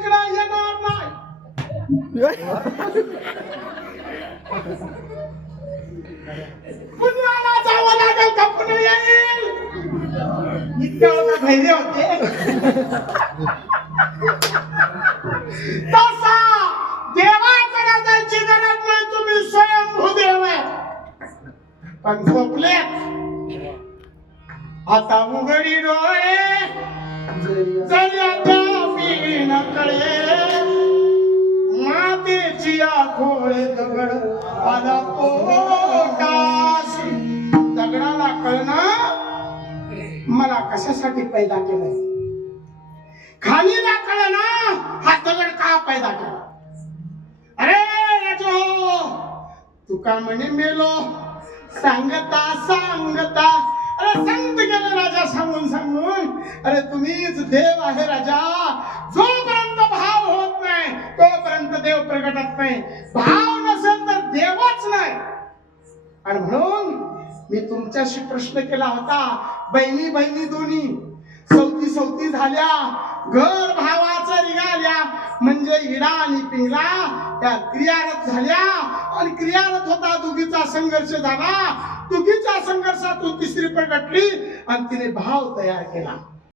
इकडं येणार नाही. पुण्याला जावं लागेल का पुणे येईल. इतक्या वेळा धैर्य होते. तसा देवाकडे जायची गरज नाही, तुम्ही स्वयंभू देव आहे. पण झोपलेत. आता उघडी डोळे जल्याच्या नकळे मातेची आखोळे दगड आला पोटाशी. दगडाला कळना मला कशासाठी पैदा केलंय, खालीला कळना हा दगड का पैदा केला. अरे राजो तू का म्हणे मेलो सांगता सांगता. अरे संत गेले राजा सांगून सांगून. अरे तुम्हीच देव आहे राजा. जोपर्यंत भाव होत नाही तोपर्यंत देव प्रगटत नाही. भाव नसेल तर देवच नाही. आणि म्हणून मी तुमच्याशी प्रश्न केला होता. बहिणी बहिणी दोन्ही सवती झाल्या, घर भावाचं निघाल्या म्हणजे इडा आणि पिंगला त्या क्रियारत झाल्या. आणि क्रियारत होता दुखीचा संघर्ष झाला. दुखीच्या संघर्षातून तिसरी प्रगटली आणि तिने भाव तयार केला.